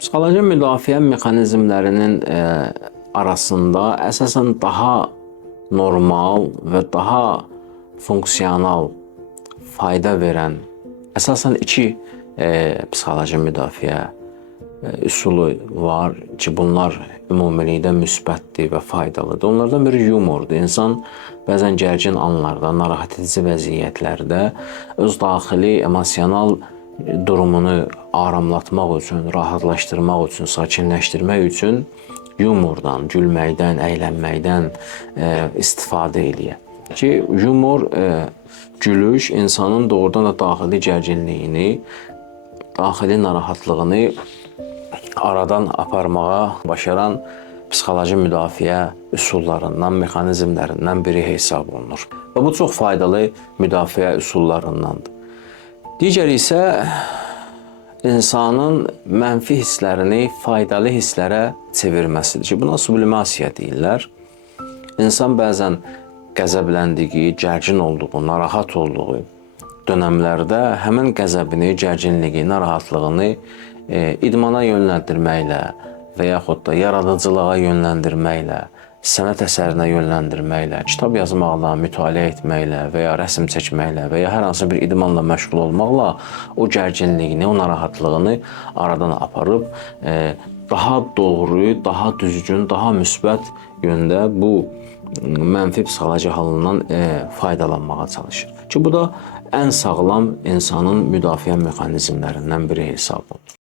Psixoloji müdafiə mexanizmlərinin arasında əsasən daha normal və daha funksional fayda verən əsasən iki psixoloji müdafiə üsulu var ki, bunlar ümumilikdə müsbətdir və faydalıdır. Onlardan biri yumordur. İnsan bəzən gərgin anlarda, narahat edici vəziyyətlərdə öz daxili emosional durumunu aramlatmaq üçün, rahatlaşdırmaq üçün, sakinləşdirmək üçün yumordan, gülməkdən, əylənməkdən istifadə edir. Ki, yumor, gülüş insanın doğrudan da daxili gərginliyini, daxili narahatlığını aradan aparmağa başaran psixoloji müdafiə üsullarından, mexanizmlərindən biri hesab olunur. Və bu çox faydalı müdafiə üsullarındandır. Digəri isə insanın mənfi hisslərini faydalı hisslərə çevirməsidir ki, buna sublimasiya deyirlər. İnsan bəzən qəzəbləndiyi, gərgin olduğu, narahat olduğu dönəmlərdə həmin qəzəbini, gərginliyi, narahatlığını idmana yönləndirməklə və yaxud da yaradıcılığa yönləndirməklə, sənət əsərinə yönləndirməklə, kitab yazmaqla, mütaliə etməklə və ya rəsm çəkməklə və ya hər hansı bir idmanla məşğul olmaqla o gərginliyini, o narahatlığını aradan aparıb daha doğru, daha düzgün, daha müsbət yöndə bu mənfi psixoloji halından faydalanmağa çalışır. Ki, bu da ən sağlam insanın müdafiə mexanizmlərindən biri hesab olunur.